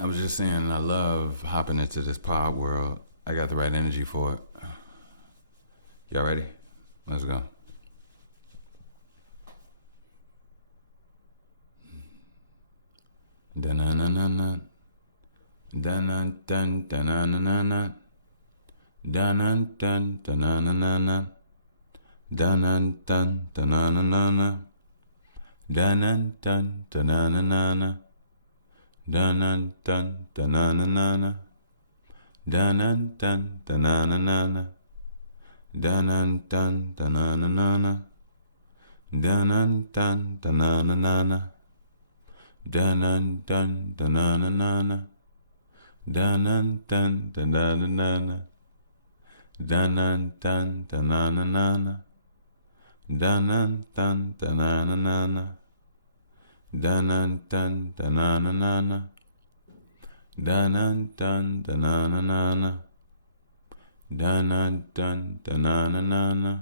I was just saying, I love hopping into this pod world. I got the right energy for it. Y'all ready? Let's go. Da-na-na-na-na. Da-na-dun, da-na-na-na-na. Da-na-dun, da-na-na-na-na. Da-na-dun, da-na-na-na-na. Da-na-dun, da-na-na-na-na. Da-na-dun, da-na-na-na-na. Da-na-dun, da-na-na-na-na. Da-na-dun, da-na-na-na-na. Da-na-dun, da-na-na-na-na. Dun-dun-dun, da-na-na-na-na. Dun-dun-dun, da-na-na-na-na. Dun-dun-dun, da-na-na-na-na. Dun-dun-dun, da-na-na-na-na. Dun-dun-dun, da-na-na-na-na. Dun-dun-dun, da-na-na-na-na. Dun-dun-dun, da-na-na-na-na.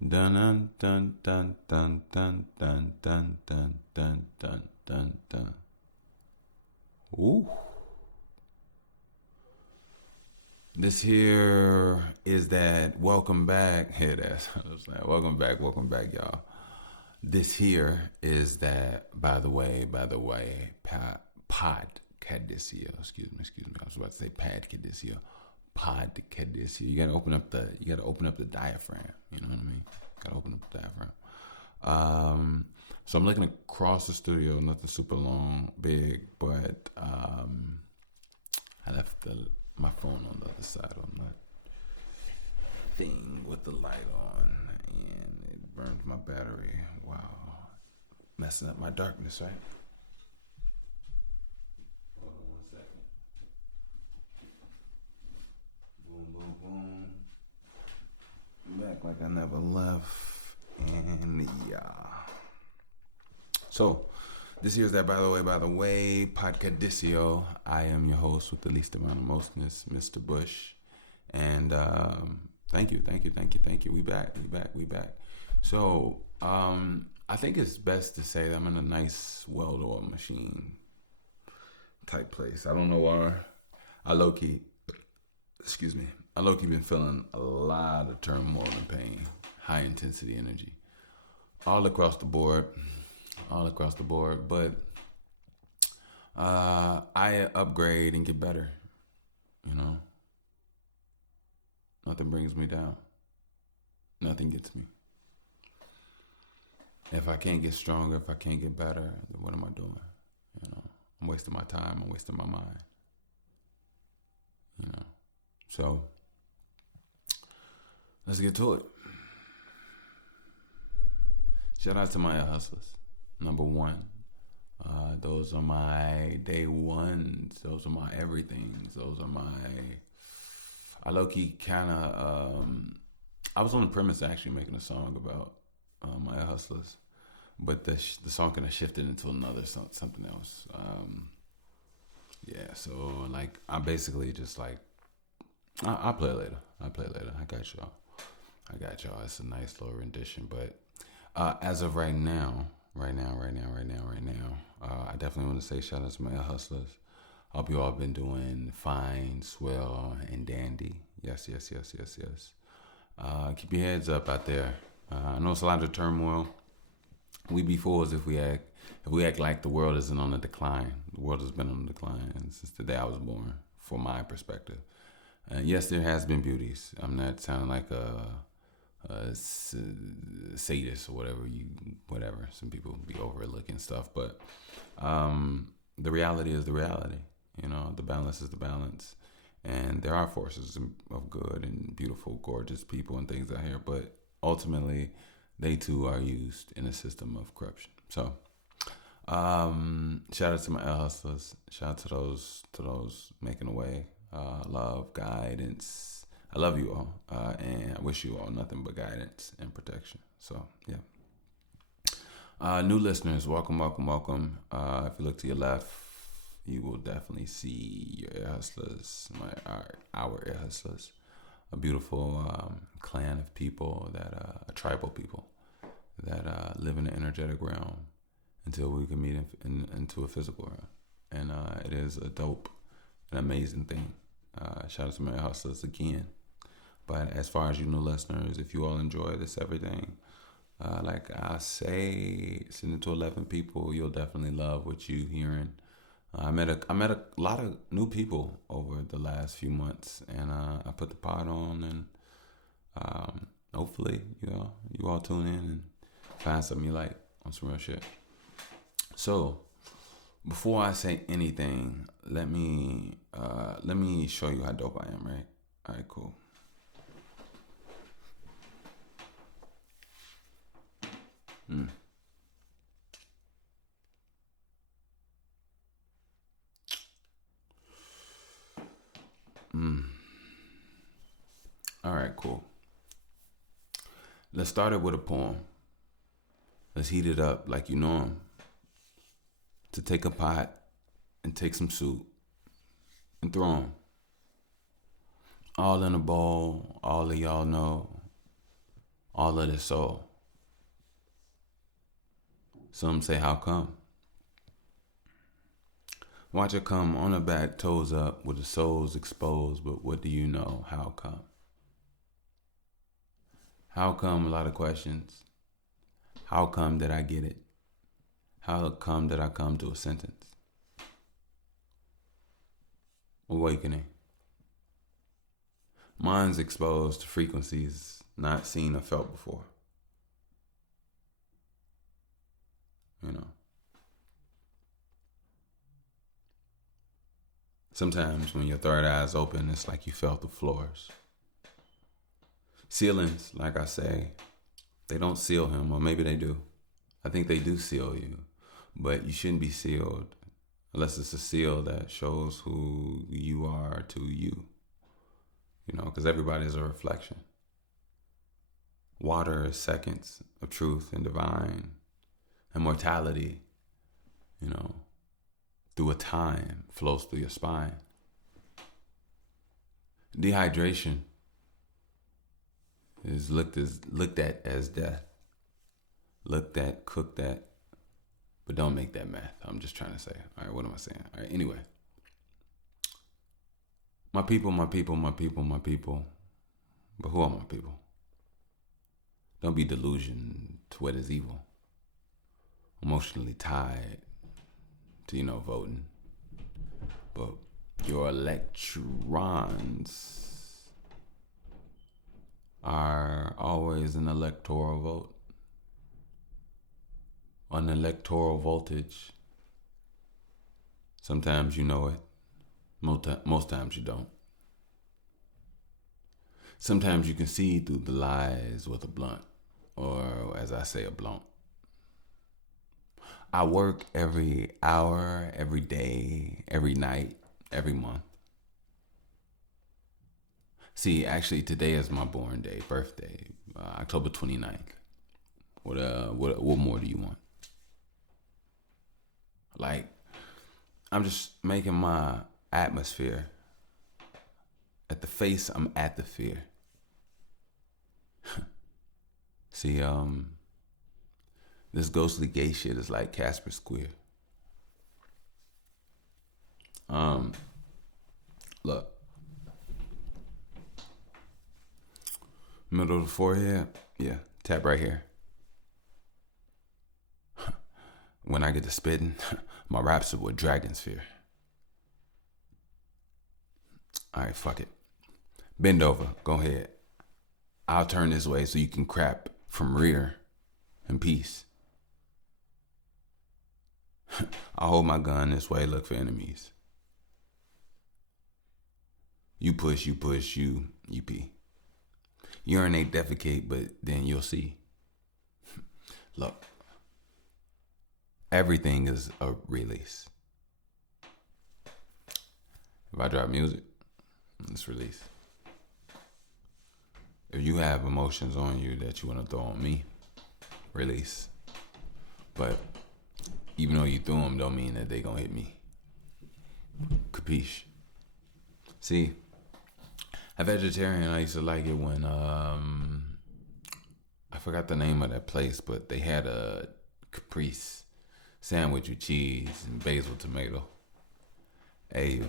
Dun-dun-dun-dun-dun-dun-dun-dun-dun-dun. Ooh. This here is that welcome back. Here that's I was like, welcome back, y'all. This here is that by the way, pod cadisio. Excuse me. I was about to say pad cadisio. Pod cadisio. You gotta open up the diaphragm. You know what I mean? Gotta open up the diaphragm. So I'm looking across the studio, nothing super big, but I left my phone on the other side on that thing with the light on, and it burned my battery. Wow, messing up my darkness, right? Hold on 1 second. Boom, boom, boom. Back like I never left, and yeah. So, this here's that by the way, Podcadicio. I am your host with the least amount of mostness, Mr. Bush. And thank you. We back. So, I think it's best to say that I'm in a nice, well-oiled machine type place. I don't know why. I low-key been feeling a lot of turmoil and pain, high intensity energy, all across the board. But I upgrade and get better. You know, nothing brings me down. Nothing gets me. If I can't get stronger, if I can't get better, then what am I doing? You know, I'm wasting my time. I'm wasting my mind. You know, so let's get to it. Shout out to my hustlers. Number one, those are my day ones. Those are my everythings. I low-key kind of, I was on the premise of actually making a song about my hustlers, but the song kind of shifted into something else. Yeah, so like, I basically just like, I'll play it later. I got y'all. It's a nice little rendition, but as of right now, I definitely want to say shout out to my hustlers. Hope you all been doing fine, swell, and dandy. Yes. Keep your heads up out there. I know it's a lot of turmoil. We be fools if we act like the world isn't on a decline. The world has been on a decline since the day I was born, from my perspective. Yes, there has been beauties. I'm not sounding like a sadist or whatever. Some people be overlooking stuff, but the reality is the reality. You know, the balance is the balance, and there are forces of good and beautiful, gorgeous people and things out here, but ultimately, they too are used in a system of corruption. So, shout out to my hustlers. Shout out to those making a way. Love, guidance. I love you all, and I wish you all nothing but guidance and protection. So, yeah. New listeners, welcome. If you look to your left, you will definitely see your ear hustlers, our ear hustlers, a beautiful clan of people a tribal people that live in the energetic realm until we can meet into a physical realm. and it is a dope and amazing thing. Shout out to my hustlers again. But as far as you new listeners, if you all enjoy this everything, like I say, send it to 11 people. You'll definitely love what you hearing. I met a lot of new people over the last few months, and I put the pod on, and hopefully you all tune in and find something you like on some real shit. So before I say anything, let me show you how dope I am. Right? All right, cool. All right, cool. Let's start it with a poem. Let's heat it up like you know 'em. To take a pot and take some soup and throw 'em all in a bowl. All of y'all know all of the soul. Some say, how come? Watch her come on her back, toes up, with the soles exposed. But what do you know? How come? How come? A lot of questions. How come did I get it? How come did I come to a sentence? Awakening. Minds exposed to frequencies not seen or felt before. You know. Sometimes when your third eye's open, it's like you felt the floors. Ceilings, like I say, they don't seal him, or maybe they do. I think they do seal you, but you shouldn't be sealed unless it's a seal that shows who you are to you. You know, because everybody's a reflection. Water is seconds of truth and divine immortality, you know, through a time flows through your spine. Dehydration is looked at as death. Looked at, cooked at, but don't make that math. I'm just trying to say. All right, what am I saying? All right, anyway. My people, my people, my people, my people. But who are my people? Don't be delusioned to what is evil. Emotionally tied to, voting. But your electrons are always an electoral vote. An electoral voltage. Sometimes you know it. Most times you don't. Sometimes you can see through the lies with a blunt. Or as I say, a blunt. I work every hour, every day, every night, every month. See, actually, today is my birthday, October 29th. What more do you want? Like, I'm just making my atmosphere. At the face, I'm at the fear. See, this ghostly gay shit is like Casper Square. Look. Middle of the forehead, yeah, tap right here. When I get to spitting, my raps are with dragons fear. All right, fuck it. Bend over, go ahead. I'll turn this way so you can crap from rear in peace. I'll hold my gun this way, look for enemies. You push, you pee. Urinate, defecate, but then you'll see. Look, everything is a release. If I drop music, it's release. If you have emotions on you that you want to throw on me, release. But even though you threw them, don't mean that they gonna hit me. Capiche? See, a vegetarian, I used to like it when I forgot the name of that place, but they had a caprese sandwich with cheese and basil tomato. Ayo,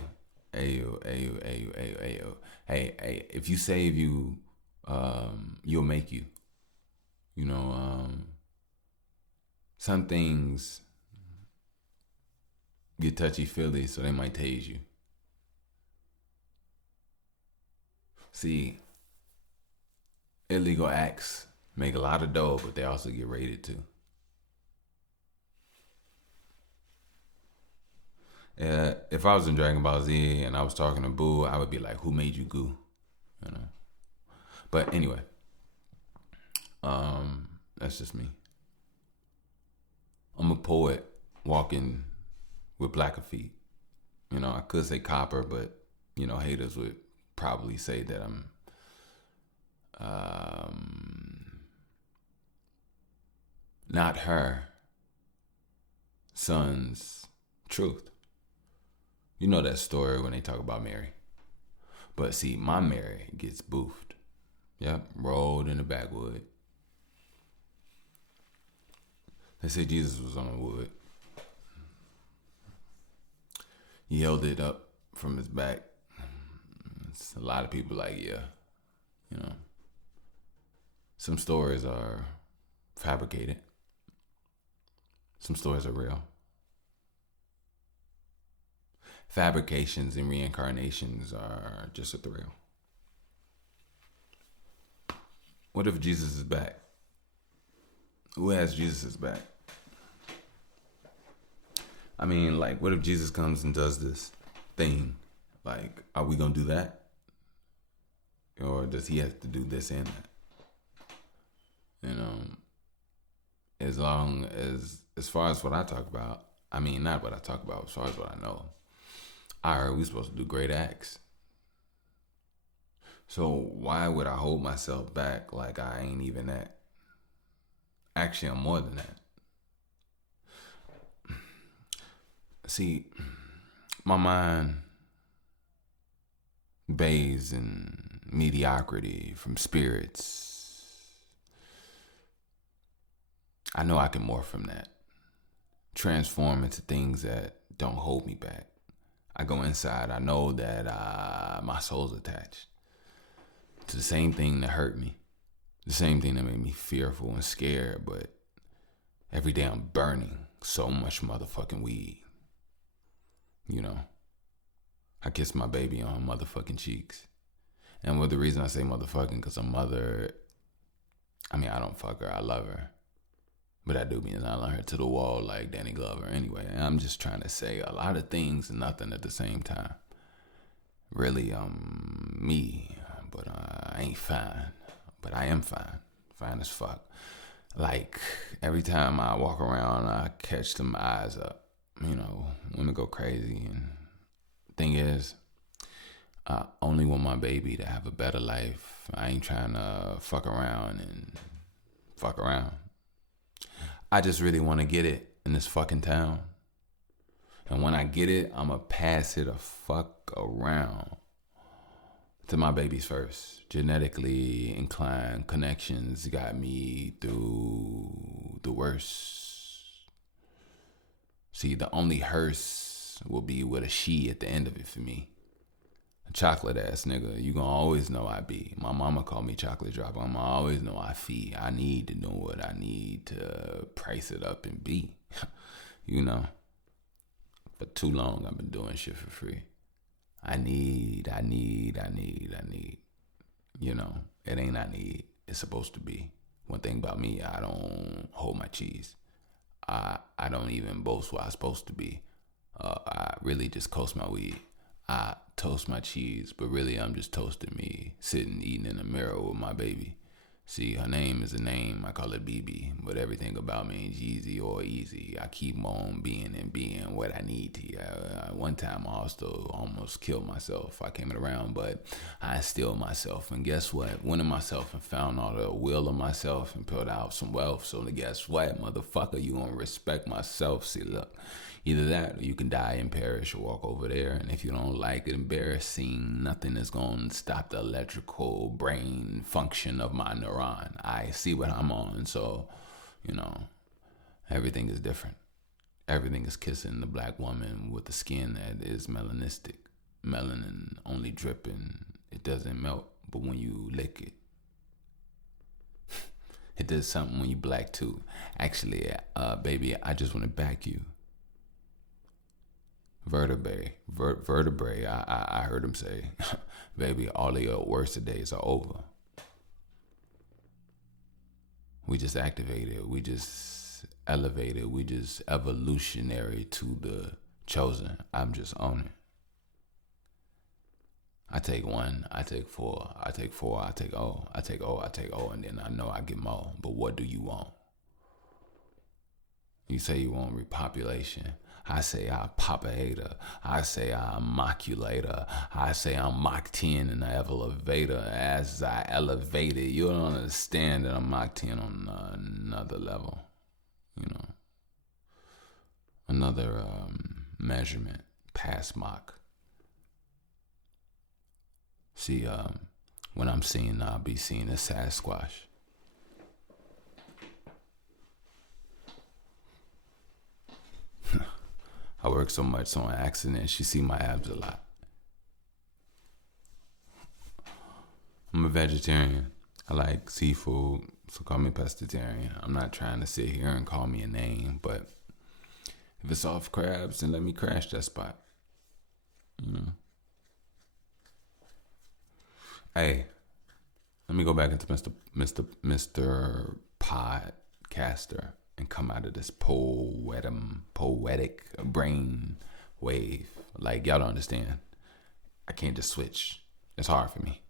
ayo, ayo, ayo, ayo, ayo. Hey, if you save you, you'll make you. You know, some things get touchy feely, so they might tase you. See, illegal acts make a lot of dough, but they also get raided too. If I was in Dragon Ball Z and I was talking to Boo, I would be like, "Who made you goo?" You know. But anyway, that's just me. I'm a poet walking with blacker feet. You know, I could say copper, but haters would probably say that I'm not her son's truth. You know that story when they talk about Mary. But see, my Mary gets boofed. Yep, rolled in the backwood. They say Jesus was on the wood. He held it up from his back. It's a lot of people like, yeah, some stories are fabricated. Some stories are real. Fabrications and reincarnations are just a thrill. What if Jesus is back? Who has Jesus' back? I mean, like, what if Jesus comes and does this thing? Like, are we going to do that? Or does he have to do this and that? As far as what I talk about, I mean, not what I talk about, as far as what I know, I heard we're supposed to do great acts. So why would I hold myself back like I ain't even that? Actually, I'm more than that. See, my mind bathes in mediocrity from spirits. I know I can morph from that. Transform into things that don't hold me back. I go inside. I know that my soul's attached to the same thing that hurt me. The same thing that made me fearful and scared. But every day I'm burning so much motherfucking weed. I kiss my baby on her motherfucking cheeks. And the reason I say motherfucking, because her mother, I don't fuck her, I love her. But I do mean I love her to the wall like Danny Glover. Anyway, I'm just trying to say a lot of things and nothing at the same time. Really, me, but I ain't fine. But I am fine. Fine as fuck. Like, every time I walk around, I catch them eyes up. Women go crazy. And thing is, I only want my baby to have a better life. I ain't trying to fuck around. I just really want to get it in this fucking town. And when I get it, I'ma pass it a fuck around to my babies first. Genetically inclined connections got me through the worst. See, the only hearse will be with a she at the end of it for me. A chocolate ass nigga, you gonna always know I be. My mama called me chocolate drop. I'ma always know I fee. I need to know what I need to price it up and be. For too long I've been doing shit for free. I need. It ain't I need. It's supposed to be. One thing about me, I don't hold my cheese. I don't even boast what I'm supposed to be. I really just coast my weed. I toast my cheese, but really I'm just toasting me, sitting eating in the mirror with my baby. See, her name is a name, I call it BB, but everything about me ain't Jeezy or easy. I keep on being what I need to. One time I also almost killed myself. I came around, but I instilled myself. And guess what? Went in myself and found all the will of myself and put out some wealth. So guess what, motherfucker? You gonna respect myself. See, look, either that or you can die and perish or walk over there. And if you don't like it, embarrassing, nothing is going to stop the electrical brain function of my neuron. I see what I'm on. So, everything is different. everything is kissing the black woman with the skin that is melanistic, melanin only dripping. It doesn't melt, but when you lick it, it does something when you black too. Actually, baby, I just want to back you. Vertebrae. I heard him say, baby, all of your worst days are over. We just activated. We just elevated. We just evolutionary to the chosen. I'm just on it. I take one, I take four, I take four, I take O, I take O, I take O, and then I know I get more. But what do you want? You say you want repopulation. I say I pop a hater. I say I'm Machulator. I say I'm Mach 10 in the elevator. As I elevate it, you don't understand that I'm Mach 10 on another level. You know, another measurement past Mach. See, when I'm seeing, I'll be seeing a Sasquatch. I work so much, so on accident, you see my abs a lot. I'm a vegetarian. I like seafood, so call me pescatarian. I'm not trying to sit here and call me a name, but if it's off crabs, then let me crash that spot. You know? Hey, let me go back into Mr. Podcaster and come out of this poetic brain wave. Like, y'all don't understand. I can't just switch. It's hard for me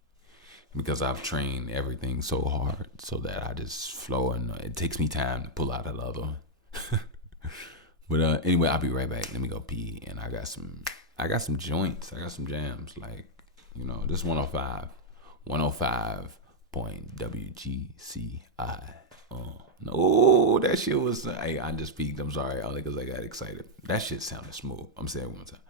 because I've trained everything so hard so that I just flow, and it takes me time to pull out another one. But anyway, I'll be right back. Let me go pee, and I got some joints. I got some jams. Like, you know, this 105.WGCI. No, that shit was. Hey, I just peaked. I'm sorry, only because I got excited. That shit sounded smooth. I'm saying it one time.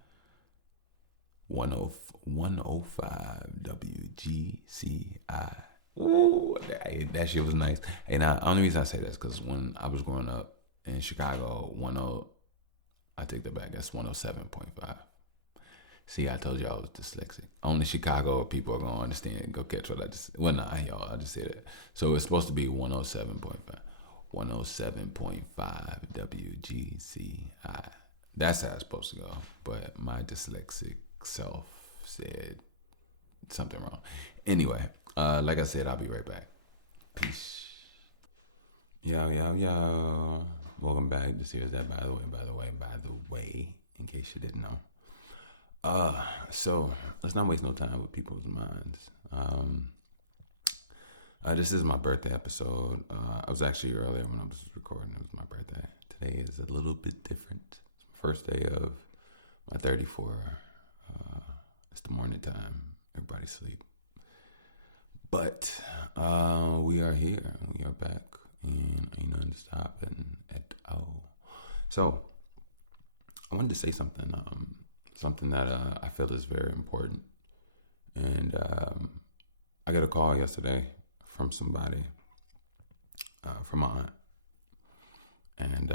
105 WGCI. Ooh, that shit was nice. And the only reason I say that is because when I was growing up in Chicago, I take that back. That's 107.5. See, I told you I was dyslexic. Only Chicago people are going to understand. Go catch what I just... Well, nah, y'all, I just said it. So it's supposed to be 107.5. 107.5 WGCI. That's how it's supposed to go. But my dyslexic self said something wrong. Anyway, like I said, I'll be right back. Peace. Yo. Welcome back. This here is that, by the way, in case you didn't know. So let's not waste no time with people's minds. This is my birthday episode. I was actually earlier when I was recording. It was my birthday. Today is a little bit different. It's my first day of my 34. It's the morning time. Everybody sleep. But we are here. We are back, and ain't nothing stopping at all. So I wanted to say something. Something that I feel is very important. And I got a call yesterday from somebody, from my aunt. And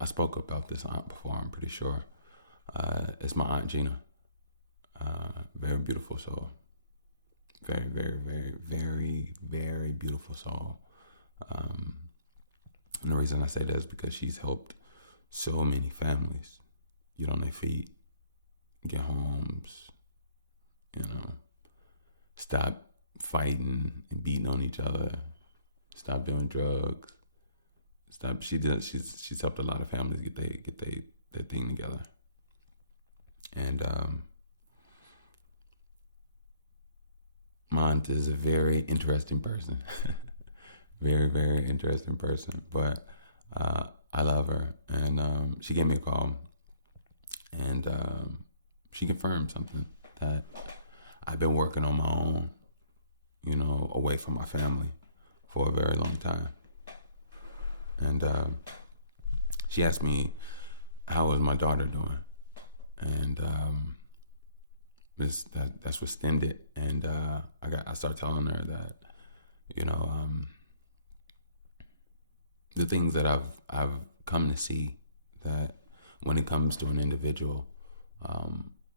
I spoke about this aunt before, I'm pretty sure. It's my Aunt Gina. Very beautiful soul. Very, very, very, very, very beautiful soul. And the reason I say that is because she's helped so many families get on their feet, get homes, you know, stop fighting and beating on each other, stop doing drugs, she's helped a lot of families get their thing together. And my aunt is a very interesting person. Very, very interesting person. But I love her, and she gave me a call, and she confirmed something that I've been working on my own, you know, away from my family for a very long time. And she asked me, how was my daughter doing? And that's what stemmed it. And I started telling her that, you know, the things that I've come to see, that when it comes to an individual,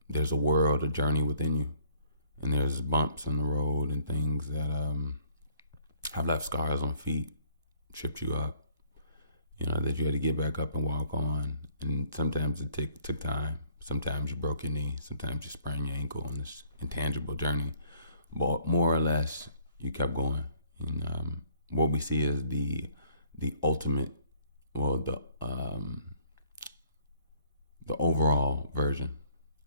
there's a world, a journey within you, and there's bumps in the road and things that have left scars on feet, tripped you up, that you had to get back up and walk on. And sometimes it took time. Sometimes you broke your knee. Sometimes you sprained your ankle on this intangible journey. But more or less, you kept going. And what we see is the ultimate, the overall version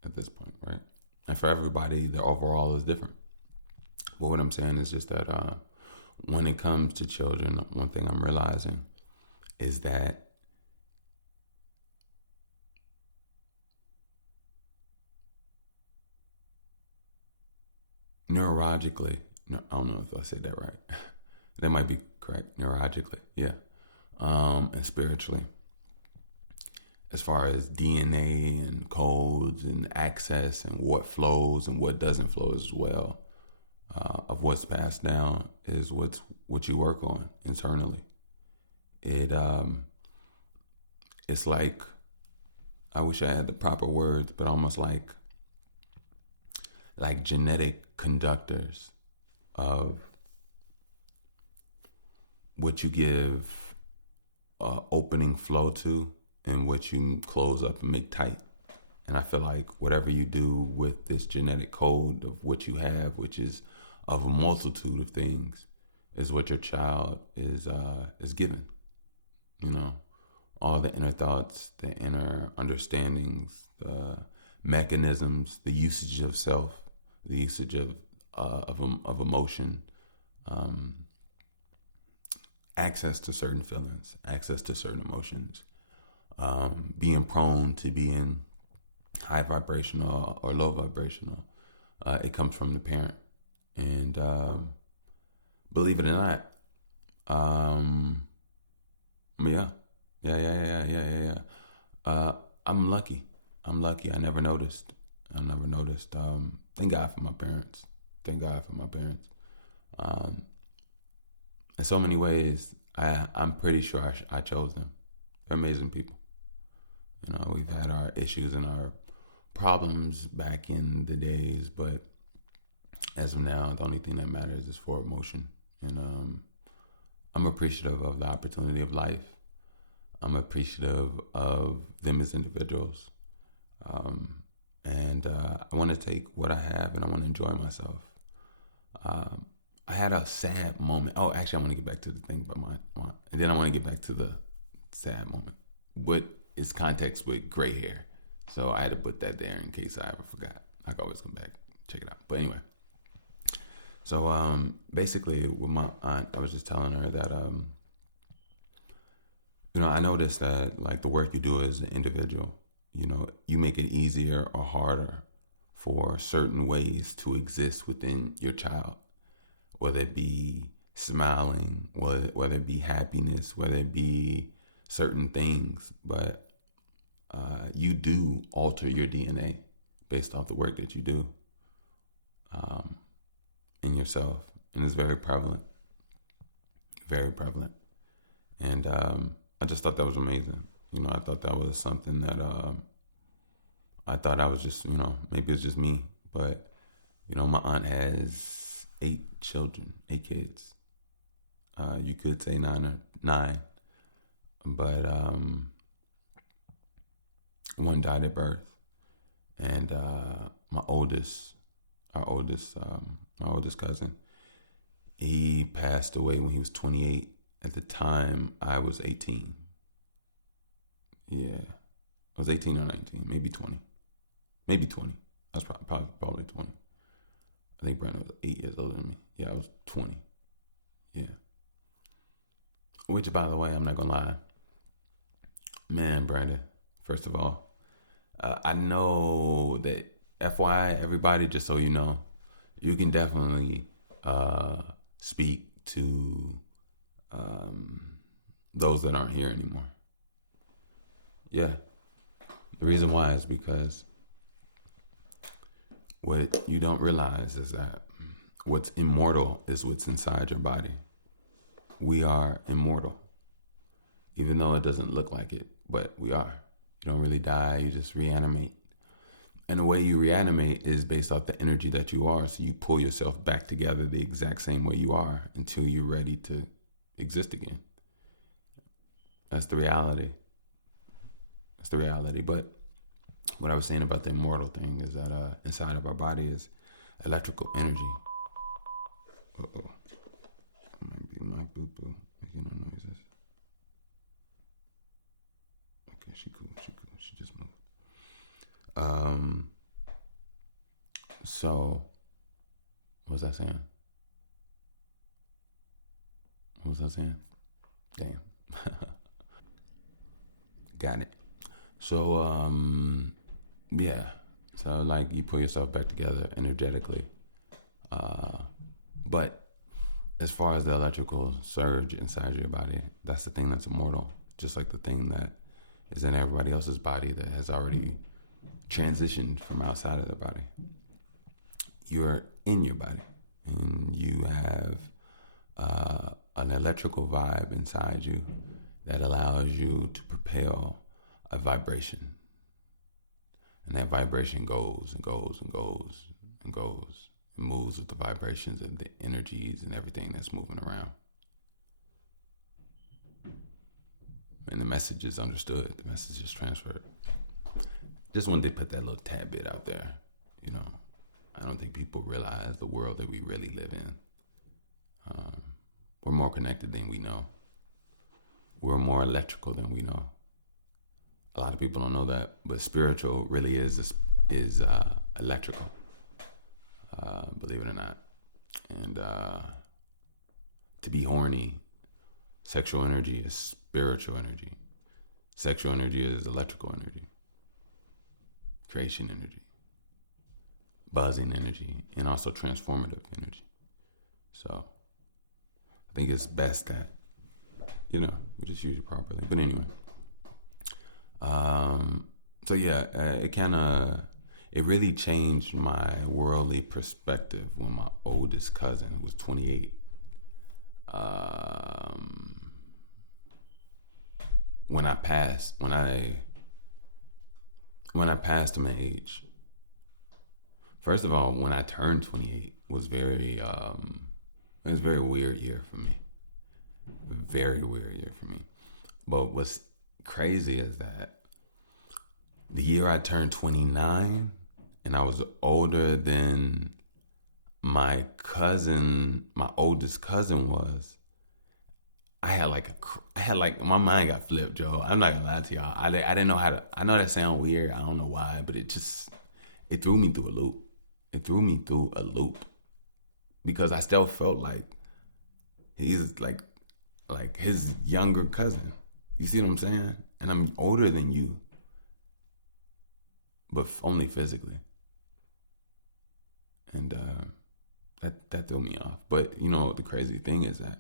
at this point, right? And for everybody, the overall is different. But what I'm saying is just that when it comes to children, one thing I'm realizing is that neurologically, no, I don't know if I said that right. That might be correct. Neurologically, yeah. And spiritually, as far as DNA and codes and access and what flows and what doesn't flow as well, of what's passed down is what you work on internally. It's like, I wish I had the proper words, but almost like genetic conductors of what you give opening flow to and what you close up and make tight. And I feel like whatever you do with this genetic code of what you have, which is of a multitude of things, is what your child is given. All the inner thoughts, the inner understandings, the mechanisms, the usage of self, the usage of emotion, access to certain feelings, access to certain emotions, being prone to being high vibrational or low vibrational. It comes from the parent. And believe it or not, yeah. I'm lucky. I never noticed. Thank God for my parents. In so many ways, I'm pretty sure I chose them. They're amazing people. We've had our issues and our problems back in the days, but as of now, the only thing that matters is forward motion. And I'm appreciative of the opportunity of life. I'm appreciative of them as individuals. And I want to take what I have and I want to enjoy myself. I had a sad moment. Oh, actually, I want to get back to the thing about my and then I want to get back to the sad moment. But it's context with gray hair. So I had to put that there in case I ever forgot. I can always come back, check it out. But anyway. So basically with my aunt, I was just telling her that, I noticed that like the work you do as an individual, you make it easier or harder for certain ways to exist within your child, whether it be smiling, whether it be happiness, whether it be certain things. But you do alter your DNA based off the work that you do in yourself. And it's very prevalent. Very prevalent. And I just thought that was amazing. I thought that was something that I thought I was just, maybe it's just me. But, my aunt has 8 kids. You could say 9, but one died at birth. And my oldest cousin, he passed away when he was 28. At the time, I was 18. Yeah, I was 18 or 19, maybe 20. Maybe 20. I was probably 20. I think Brandon was 8 years older than me. Yeah, I was 20. Yeah. Which, by the way, I'm not going to lie. Man, Brandon, first of all, I know that FYI, everybody, just so you know, you can definitely speak to those that aren't here anymore. Yeah. The reason why is because what you don't realize is that what's immortal is what's inside your body. We are immortal, even though it doesn't look like it, but we are. You don't really die, you just reanimate. And the way you reanimate is based off the energy that you are. So you pull yourself back together the exact same way you are until you're ready to exist again. That's the reality. That's the reality. But what I was saying about the immortal thing is that inside of our body is electrical energy. Uh-oh. Might be my boo-boo making no noises. Okay, she cool. She just moved. So, what was I saying? Damn. Got it. So, yeah. So, like, you pull yourself back together energetically. But as far as the electrical surge inside your body, that's the thing that's immortal. Just like the thing that is in everybody else's body that has already transitioned from outside of their body. You're in your body, and you have an electrical vibe inside you that allows you to propel a vibration. And that vibration goes and goes and goes and goes and moves with the vibrations and the energies and everything that's moving around. And the message is understood. The message is transferred. Just wanted to put that little tad bit out there. You know, I don't think people realize the world that we really live in. We're more connected than we know. We're more electrical than we know. A lot of people don't know that, but spiritual really is electrical. Believe it or not. And to be horny, sexual energy is spiritual energy. Sexual energy is electrical energy. Creation energy. Buzzing energy. And also transformative energy. So I think it's best that, we just use it properly. But anyway. So yeah, it really changed my worldly perspective when my oldest cousin, who was 28, when I passed my age. First of all, when I turned 28 was it was a very weird year for me. Very weird year for me. But what's crazy is that the year I turned 29 and I was older than my oldest cousin was, I had my mind got flipped, Joe. I'm not gonna lie to y'all. I didn't know I know that sound weird. I don't know why, but it threw me through a loop. It threw me through a loop because I still felt like he's like his younger cousin. You see what I'm saying? And I'm older than you, but only physically. And that threw me off. But the crazy thing is that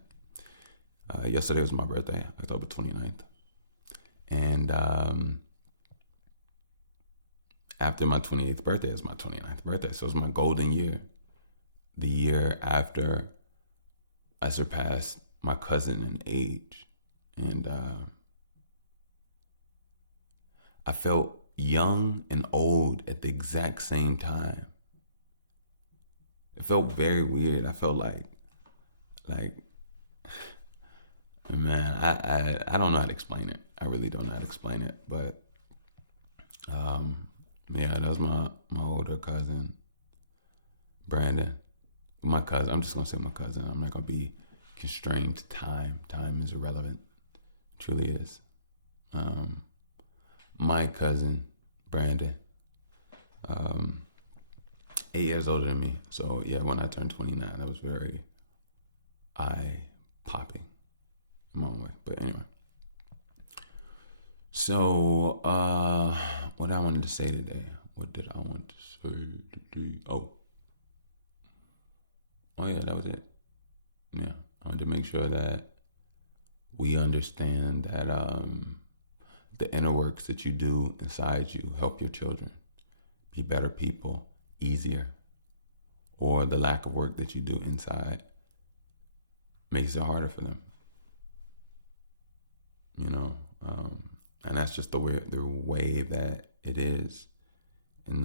yesterday was my birthday, October 29th. And after my 28th birthday is my 29th birthday. So it's my golden year. The year after I surpassed my cousin in age. And I felt young and old at the exact same time. It felt very weird. I felt like man, I don't know how to explain it. I really don't know how to explain it. But yeah, that was my older cousin, Brandon. My cousin. I'm just gonna say my cousin. I'm not gonna be constrained to time. Time is irrelevant. It truly is. My cousin, Brandon, 8 years older than me. So yeah, when I turned 29, that was very eye-popping in my own way. But anyway. So, what I wanted to say today. What did I want to say today? Oh yeah, that was it. Yeah, I wanted to make sure that we understand that the inner works that you do inside you help your children be better people easier, or the lack of work that you do inside makes it harder for them. And that's just the way that it is. And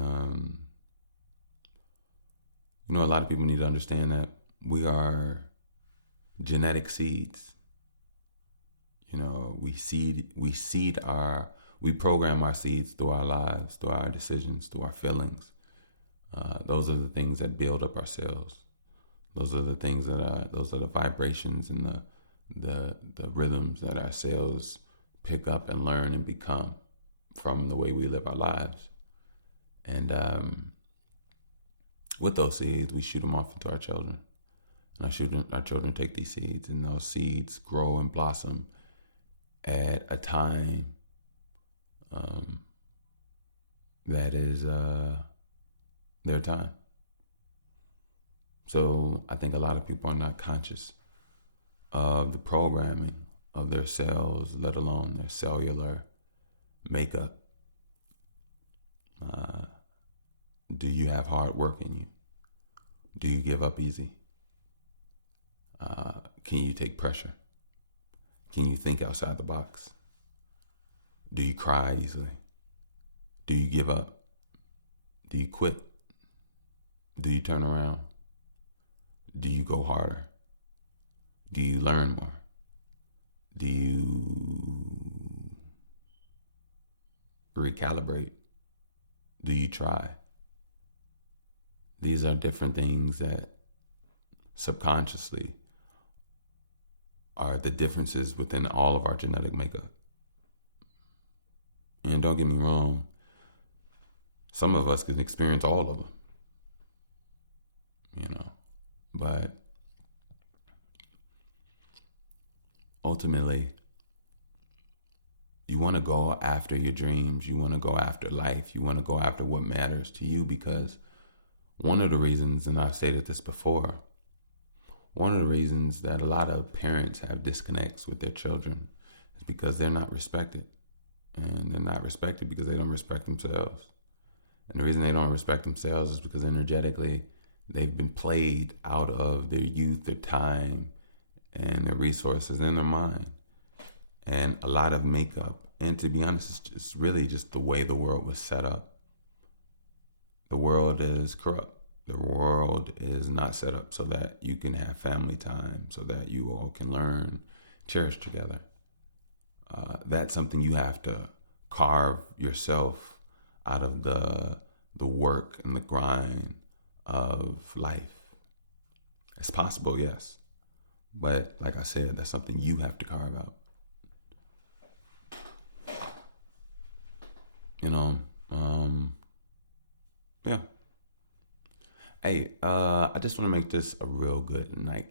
a lot of people need to understand that we are genetic seeds. We program our seeds through our lives, through our decisions, through our feelings. Those are the things that build up our cells. Those are the vibrations and the rhythms that our cells pick up and learn and become from the way we live our lives. And with those seeds, we shoot them off into our children. And our children take these seeds, and those seeds grow and blossom at a time that is their time. So I think a lot of people are not conscious of the programming of their cells, let alone their cellular makeup. Do you have hard work in you? Do you give up easy? Can you take pressure? Can you think outside the box? Do you cry easily? Do you give up? Do you quit? Do you turn around? Do you go harder? Do you learn more? Do you recalibrate? Do you try? These are different things that subconsciously are the differences within all of our genetic makeup. And don't get me wrong, some of us can experience all of them, but ultimately, you want to go after your dreams. You want to go after life. You want to go after what matters to you, because one of the reasons, and I've stated this before, one of the reasons that a lot of parents have disconnects with their children is because they're not respected. And they're not respected because they don't respect themselves. And the reason they don't respect themselves is because energetically they've been played out of their youth, their time, and their resources and their mind. And a lot of makeup. And to be honest, it's really just the way the world was set up. The world is corrupt. The world is not set up so that you can have family time, so that you all can learn, cherish together. That's something you have to carve yourself out of the work and the grind of life. It's possible, yes. But like I said, that's something you have to carve out. Yeah. Hey, I just want to make this a real good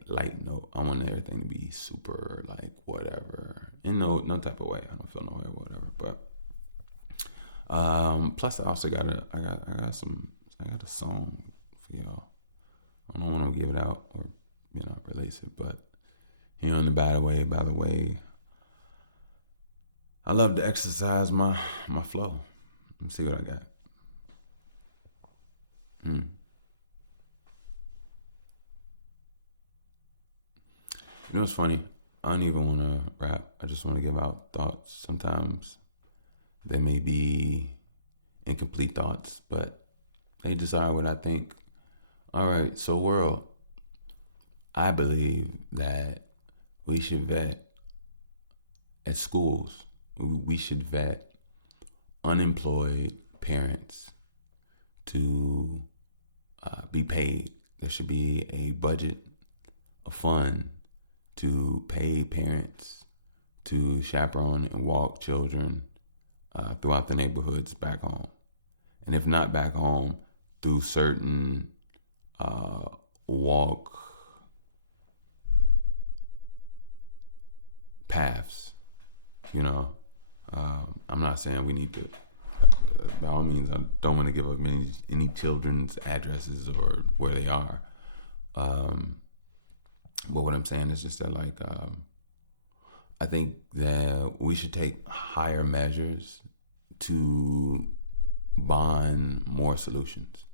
light note. I want everything to be super whatever, in no type of way. I don't feel no way or whatever. But plus, I also got a song for y'all. I don't want to give it out or release it, but by the way, I love to exercise my flow. Let me see what I got. It's funny. I don't even want to rap. I just want to give out thoughts. Sometimes they may be incomplete thoughts, but they desire what I think. All right, so world, I believe that we should vet at schools. We should vet unemployed parents to be paid. There should be a budget, a fund to pay parents to chaperone and walk children throughout the neighborhoods back home. And if not back home, through certain walk paths. I'm not saying we need to, by all means, I don't want to give up any children's addresses or where they are. But what I'm saying is just that, I think that we should take higher measures to bond more solutions.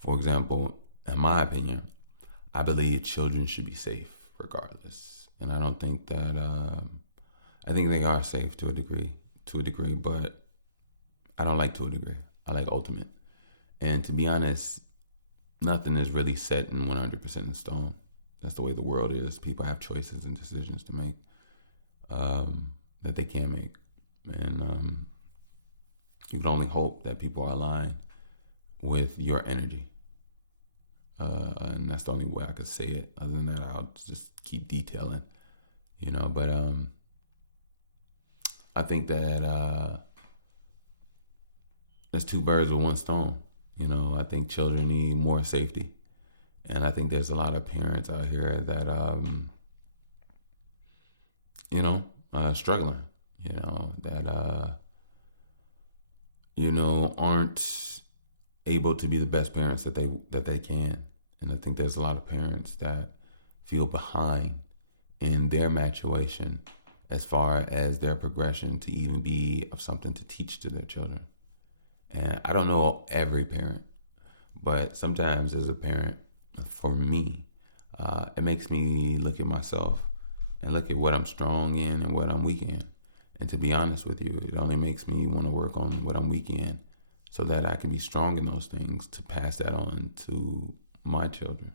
For example, in my opinion, I believe children should be safe regardless. And I don't think that, I think they are safe to a degree, to a degree, but I don't like to a degree. I like ultimate. And to be honest, nothing is really set in 100% in stone. That's the way the world is. People have choices and decisions to make that they can make. And you can only hope that people are aligned with your energy. And that's the only way I could say it. Other than that, I'll just keep detailing, But I think that that's two birds with one stone. I think children need more safety. And I think there's a lot of parents out here that, struggling, that, aren't able to be the best parents that they can. And I think there's a lot of parents that feel behind in their maturation as far as their progression to even be of something to teach to their children. And I don't know every parent, but sometimes as a parent, for me, it makes me look at myself and look at what I'm strong in and what I'm weak in. And to be honest with you, it only makes me want to work on what I'm weak in so that I can be strong in those things to pass that on to my children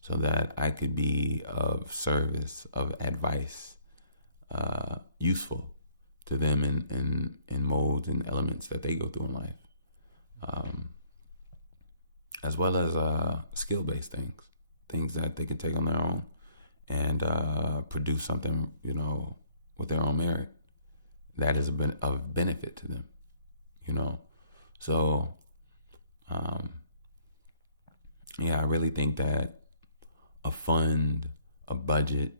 so that I could be of service, of advice, useful to them in modes and elements that they go through in life. As well as skill-based things that they can take on their own and produce something, with their own merit that is of benefit to them, So, I really think that a fund, a budget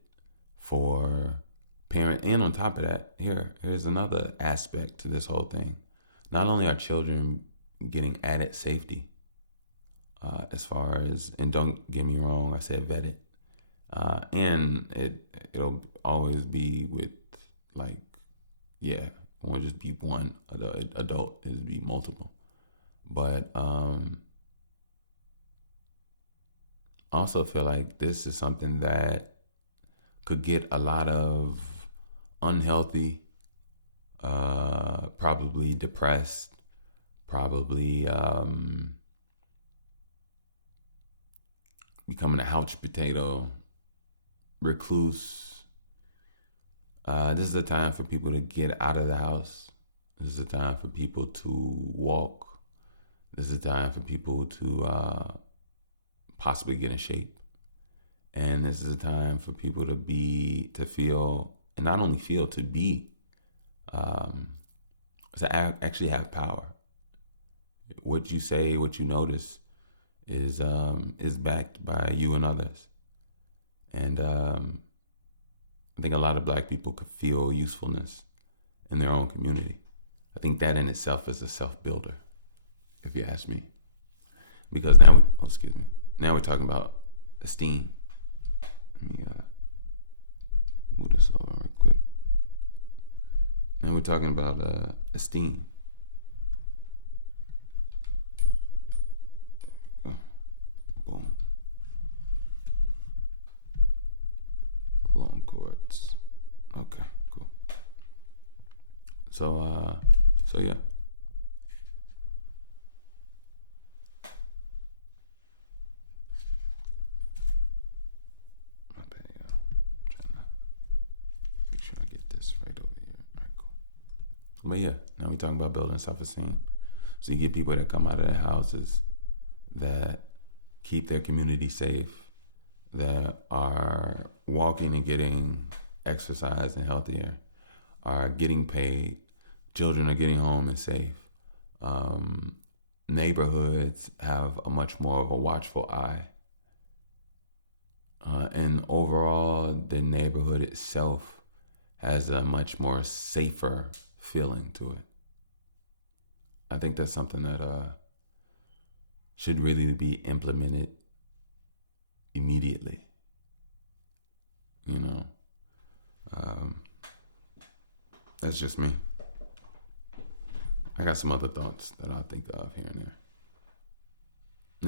for parent, and on top of that, here's another aspect to this whole thing. Not only are children getting added safety, as far as, and don't get me wrong, I said vetted, and it'll always be with it won't just be one adult, it'll be multiple. But I also feel like this is something that could get a lot of unhealthy, probably depressed, probably becoming a couch potato, recluse. This is a time for people to get out of the house. This is a time for people to walk. This is a time for people to possibly get in shape. And this is a time for people to feel, and not only feel, to be, to actually have power. What you say, what you notice is backed by you and others. And I think a lot of Black people could feel usefulness in their own community. I think that in itself is a self-builder, if you ask me. Because now we're talking about esteem. Let me move this over real quick. Now we're talking about esteem. Boom. Long chords. Okay, cool. So yeah. My bad, y'all. I'm trying to make sure I get this right over here. All right, cool. But yeah, now we're talking about building self-esteem. So you get people that come out of their houses that keep their community safe, that are walking and getting exercise and healthier, are getting paid, children are getting home and safe. Neighborhoods have a much more of a watchful eye. And overall, the neighborhood itself has a much more safer feeling to it. I think that's something that should really be implemented immediately. That's just me. I got some other thoughts that I'll think of here and there.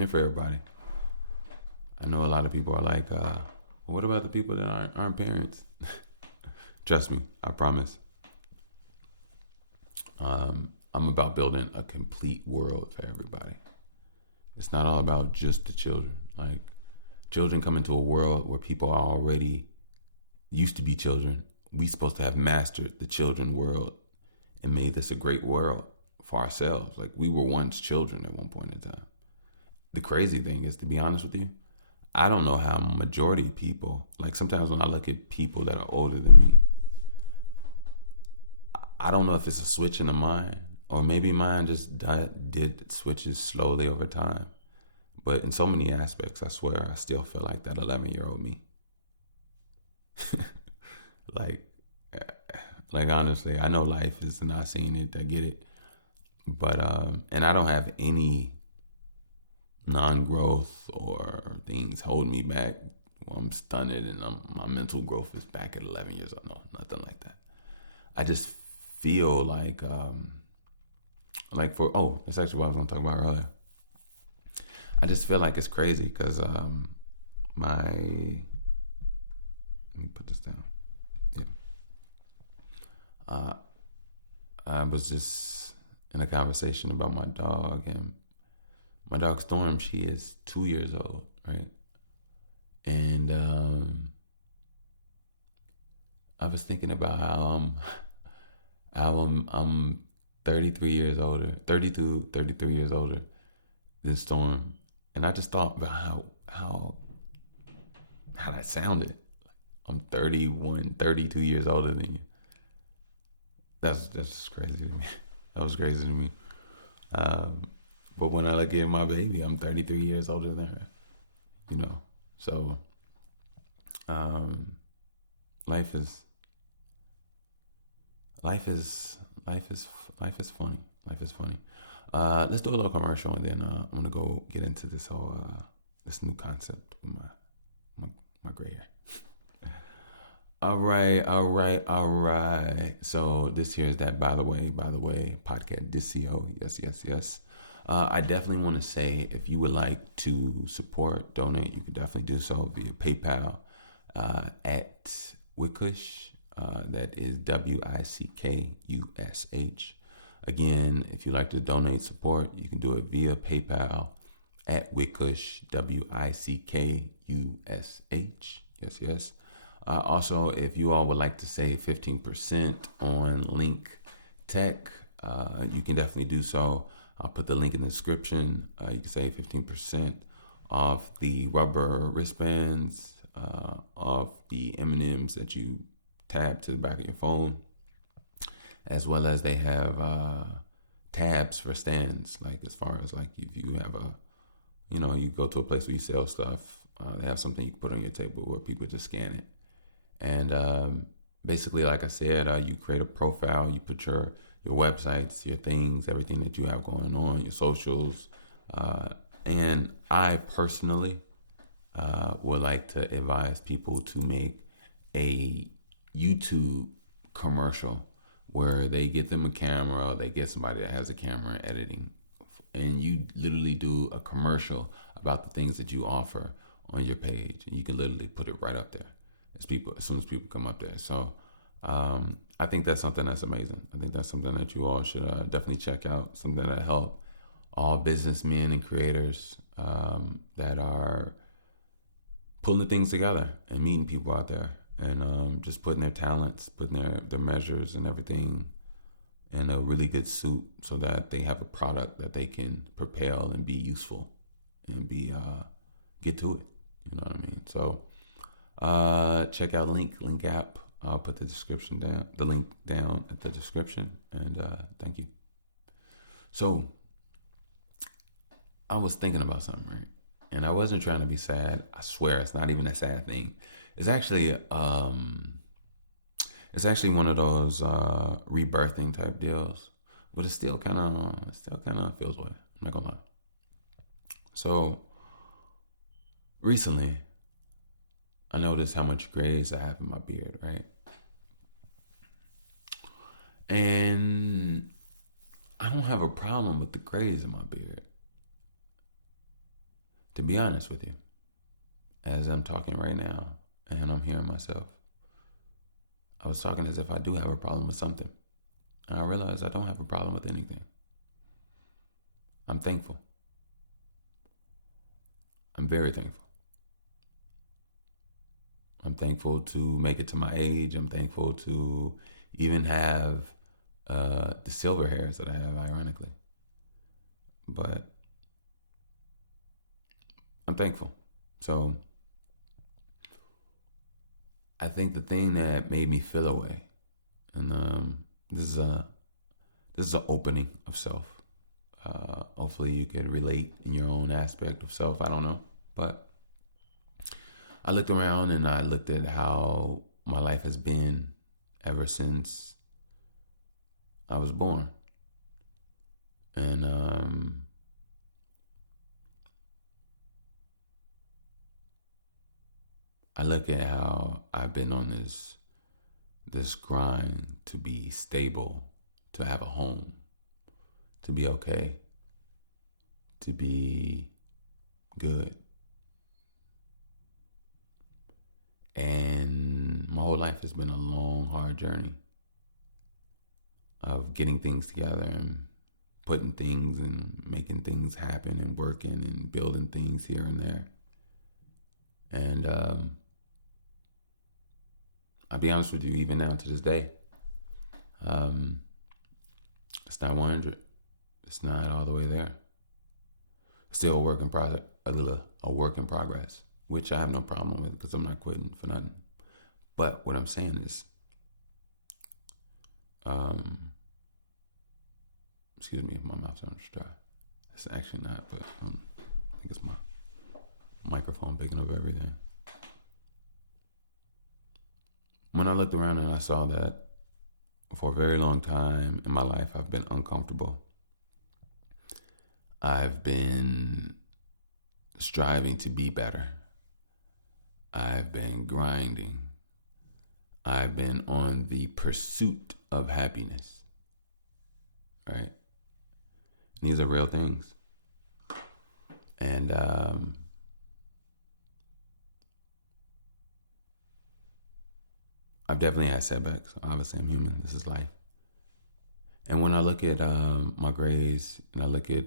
And for everybody. I know a lot of people are like, well, what about the people that aren't parents? Trust me, I promise. I'm about building a complete world for everybody. It's not all about just the children. Like, children come into a world where people are already used to be children. We supposed to have mastered the children world and made this a great world for ourselves. Like, we were once children at one point in time. The crazy thing is, to be honest with you, I don't know how majority of people, like sometimes when I look at people that are older than me, I don't know if it's a switch in the mind, or maybe mine just did switches slowly over time. But in so many aspects, I swear, I still feel like that 11-year-old me. like, like honestly, I know life is not seeing it. I get it, but and I don't have any non-growth or things holding me back. Well, I'm stunned, and my mental growth is back at 11 years old. No, nothing like that. I just feel like that's actually what I was going to talk about earlier. I just feel like it's crazy because let me put this down. Yeah. I was just in a conversation about my dog, and my dog Storm, she is 2 years old, right? And I was thinking about how I'm 33 years older, 32, 33 years older than Storm. And I just thought about how that sounded. I'm 31, 32 years older than you. That's just crazy to me. That was crazy to me. But when I look at my baby, I'm 33 years older than her. You know, so life is funny. Life is funny. Let's do a little commercial, and then I'm gonna go get into this whole this new concept with my gray hair. All right. So this here is that by the way podcast Disio. Yes. I definitely want to say, if you would like to support, donate, you can definitely do so via PayPal at Wickush. That is WICKUSH. Again, if you like to donate support, you can do it via PayPal at Wickush, WICKUSH. Yes. Also, if you all would like to save 15% on Link Tech, you can definitely do so. I'll put the link in the description. You can save 15% off the rubber wristbands, off the M&Ms that you tab to the back of your phone, as well as they have tabs for stands. Like, as far as like if you have you go to a place where you sell stuff, they have something you can put on your table where people just scan it. And basically, like I said, you create a profile, you put your websites, your things, everything that you have going on, your socials. And I personally would like to advise people to make a YouTube commercial where they get them a camera, they get somebody that has a camera editing, and you literally do a commercial about the things that you offer on your page, and you can literally put it right up there as soon as people come up there. So I think that's something that's amazing. I think that's something that you all should definitely check out. Something that help all businessmen and creators that are pulling things together and meeting people out there, and just putting their talents, putting their measures and everything in a really good suit, so that they have a product that they can propel and be useful and be get to it. You know what I mean? So check out Link app. I'll put the link down at the description, and thank you. So I was thinking about something, right? And I wasn't trying to be sad. I swear, it's not even a sad thing. It's actually one of those rebirthing type deals, but it still kind of feels weird. I'm not gonna lie. So recently, I noticed how much grays I have in my beard, right? And I don't have a problem with the grays in my beard, to be honest with you. As I'm talking right now, and I'm hearing myself, I was talking as if I do have a problem with something. And I realized I don't have a problem with anything. I'm thankful. I'm very thankful. I'm thankful to make it to my age. I'm thankful to even have the silver hairs that I have, ironically. But I'm thankful. So I think the thing that made me feel away, and this is a this is an opening of self. Hopefully, you can relate in your own aspect of self. I don't know, but I looked around and I looked at how my life has been ever since I was born, and I look at how I've been on this grind to be stable, to have a home, to be okay, to be good. And my whole life has been a long, hard journey of getting things together and putting things and making things happen and working and building things here and there. And I'll be honest with you, even now to this day, it's not 100. It's not all the way there. Still a work in process, a work in progress, which I have no problem with because I'm not quitting for nothing. But what I'm saying is, excuse me if my mouth sounds dry. It's actually not, but I think it's my microphone picking up everything. When I looked around and I saw that for a very long time in my life, I've been uncomfortable. I've been striving to be better. I've been grinding. I've been on the pursuit of happiness. Right? These are real things. And I've definitely had setbacks. Obviously, I'm human. This is life. And when I look at my grades and I look at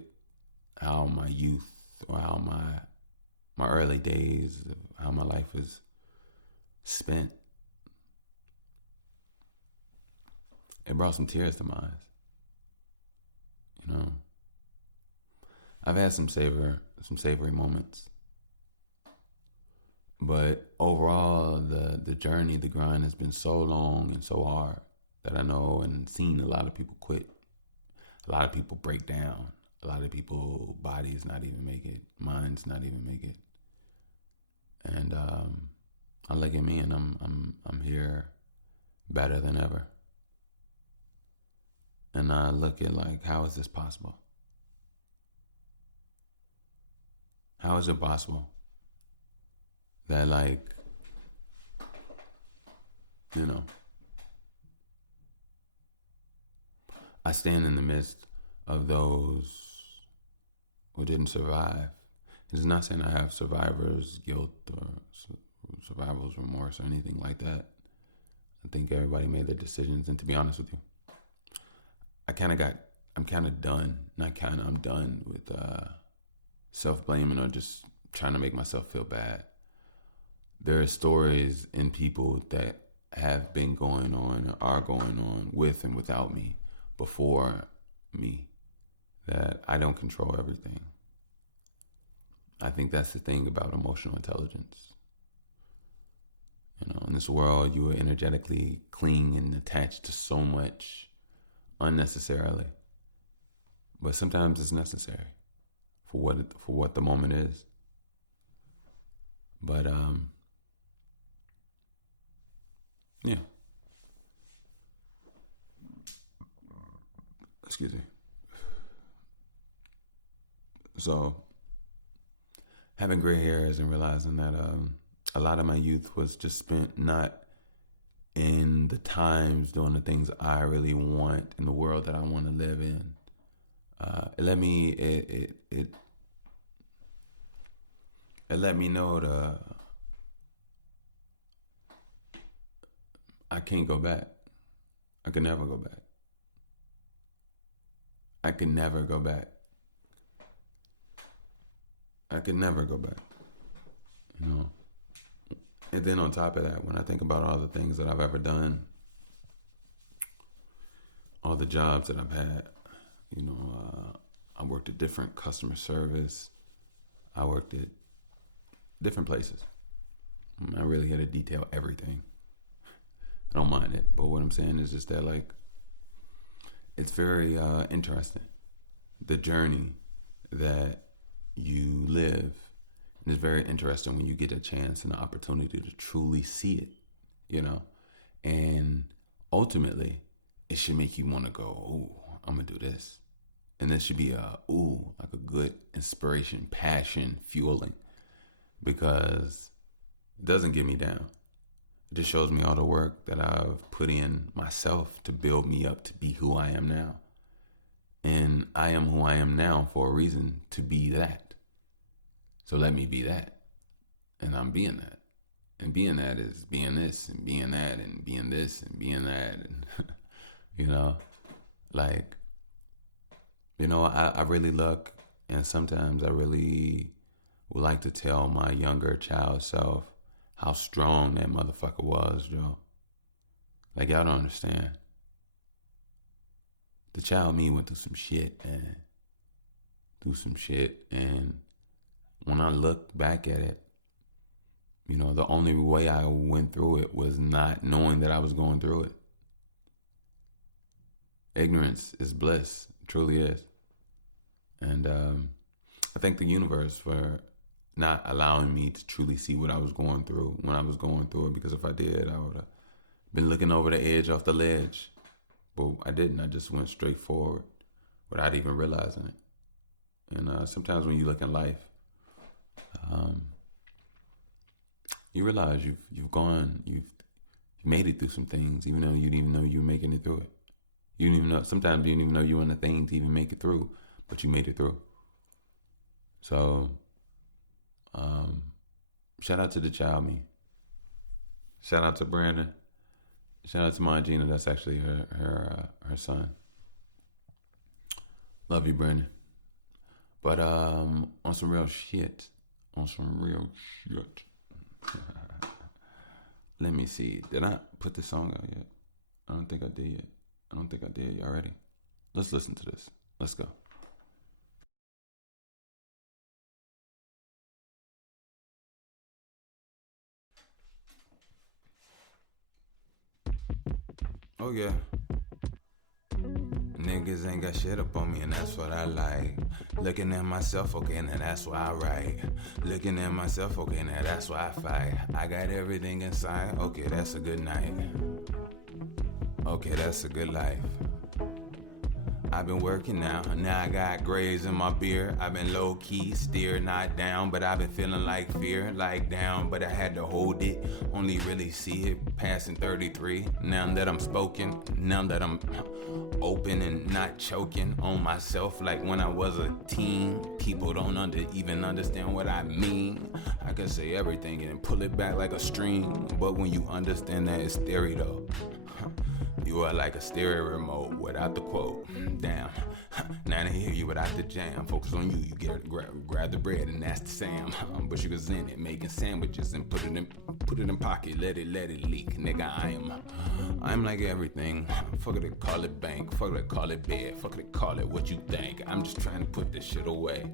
how my youth or how my early days, how my life was spent, it brought some tears to my eyes. You know, I've had some savory moments, but overall, the journey, the grind has been so long and so hard that I know and seen a lot of people quit. A lot of people break down. A lot of people bodies not even make it, minds not even make it. And I look at me and I'm here better than ever. And I look at like, how is this possible? How is it possible that, like, you know, I stand in the midst of those who didn't survive? It's not saying I have survivor's guilt or survivor's remorse or anything like that. I think everybody made their decisions, and to be honest with you, I'm kind of done. I'm done with self-blaming or just trying to make myself feel bad. There are stories in people that have been going on or are going on with and without me, before me, that I don't control everything. I think that's the thing about emotional intelligence. You know, in this world, you are energetically cling and attached to so much unnecessarily, but sometimes it's necessary for what the moment is. But yeah. Excuse me. So having gray hairs and realizing that a lot of my youth was just spent not in the times doing the things I really want in the world that I want to live in. It let me know I can't go back. I can never go back. I could never go back. I could never go back. You know. And then on top of that, when I think about all the things that I've ever done, all the jobs that I've had, you know, I worked at different customer service. I worked at different places. I really had to detail everything. I don't mind it, but what I'm saying is just that, like, it's very interesting, the journey that you live. And it's very interesting when you get a chance and the opportunity to truly see it, you know. And ultimately, it should make you want to go, "Ooh, I'm going to do this." And this should be like a good inspiration, passion, fueling, because it doesn't get me down. It just shows me all the work that I've put in myself to build me up to be who I am now. And I am who I am now for a reason, to be that. So let me be that. And I'm being that. And being that is being this and being that and being this and being that. And, you know, like, you know, I really look, and sometimes I really would like to tell my younger child self how strong that motherfucker was, Joe. Like, y'all don't understand. The child me went through some shit, man. Through some shit. And when I look back at it, you know, the only way I went through it was not knowing that I was going through it. Ignorance is bliss. It truly is. And I thank the universe for not allowing me to truly see what I was going through when I was going through it, because if I did, I would have been looking over the edge off the ledge. But I didn't. I just went straight forward without even realizing it. And sometimes when you look in life, you realize you've made it through some things, even though you didn't even know you were making it through it. You didn't even know. Sometimes you didn't even know you were in the thing to even make it through, but you made it through. So, shout out to the child me. Shout out to Brandon. Shout out to Mangina. That's actually her son. Love you, Brandon. But on some real shit. Let me see. Did I put the song out yet? I don't think I did yet. Y'all ready? Let's listen to this. Let's go. Oh yeah. Niggas ain't got shit up on me, and that's what I like. Looking at myself, okay, now that's why I write. Looking at myself, okay, now that's why I fight. I got everything inside, okay, that's a good night. Okay, that's a good life. I've been working now I got grays in my beard. I've been low-key, steer, not down, but I've been feeling like fear, like down, but I had to hold it, only really see it passing 33. Now that I'm spoken, now that I'm open and not choking on myself like when I was a teen. People don't even understand what I mean. I can say everything and pull it back like a string, but when you understand that it's theory though, you are like a stereo remote without the quote. Damn, now they hear you without the jam. Focus on you, you get grab the bread and that's the Sam. But sugar's in it, making sandwiches and put it in pocket, let it leak. Nigga, I'm like everything. Fuck it, call it bank. Fuck it, call it bed. Fuck it, call it what you think. I'm just trying to put this shit away.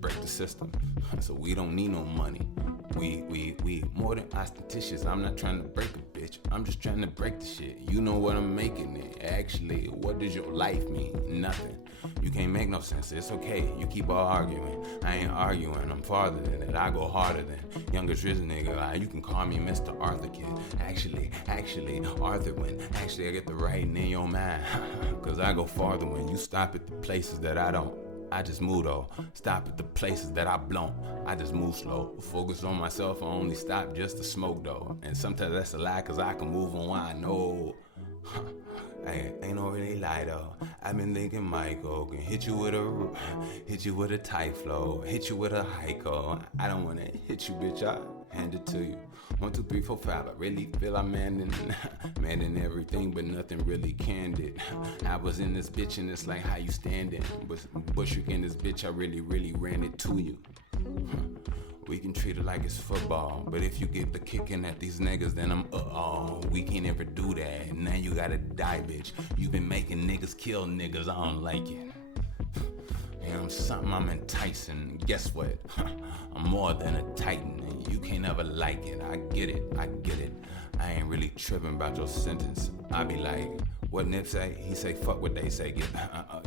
Break the system, so we don't need no money. We more than ostentatious. I'm not trying to break a bitch. I'm just trying to break the shit. You know what I'm making it. Actually, what does your life mean? Nothing. You can't make no sense. It's okay. You keep on arguing. I ain't arguing. I'm farther than it. I go harder than youngest rich nigga. You can call me Mr. Arthur Kid. Actually, Arthur when actually I get the writing in your mind. Cause I go farther when you stop at the places that I don't. I just move though. Stop at the places that I blown. I just move slow. Focus on myself. I only stop just to smoke though. And sometimes that's a lie cause I can move on why I know. Hey, ain't no really lie though. I've been thinking Michael can hit you with a tight flow, hit you with a haiku. I don't wanna hit you, bitch. hand it to you. 1, 2, 3, 4, 5. I really feel I'm man in everything, but nothing really candid. I was in this bitch and it's like how you standing. Bushwick in this bitch, I really ran it to you. We can treat it like it's football, but if you get the kicking at these niggas, then I'm we can't ever do that. Now you gotta die, bitch. You been making niggas kill niggas, I don't like it. Yeah, I'm something, I'm enticing. Guess what? I'm more than a titan, and you can't ever like it. I get it. I ain't really tripping about your sentence. I be like, what Nip say? He say, fuck what they say.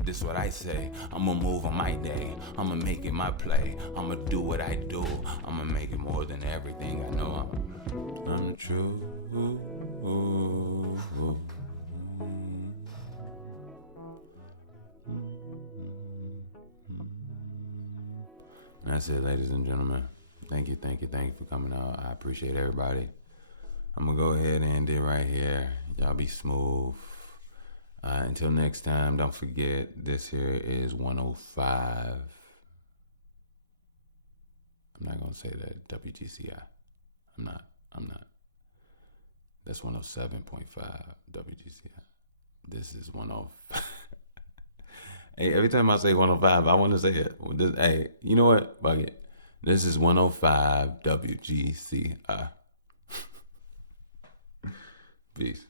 This what I say. I'ma move on my day. I'ma make it my play. I'ma do what I do. I'ma make it more than everything I know. I'm the truth. That's it, ladies and gentlemen. Thank you for coming out. I appreciate everybody. I'm gonna go ahead and end it right here. Y'all be smooth. Until next time, don't forget, this here is 105. I'm not gonna say that, WGCI. I'm not. That's 107.5 WGCI. This is 105. Hey, every time I say 105, I want to say it. Hey, you know what? Fuck it. This is 105 WGCI. Peace.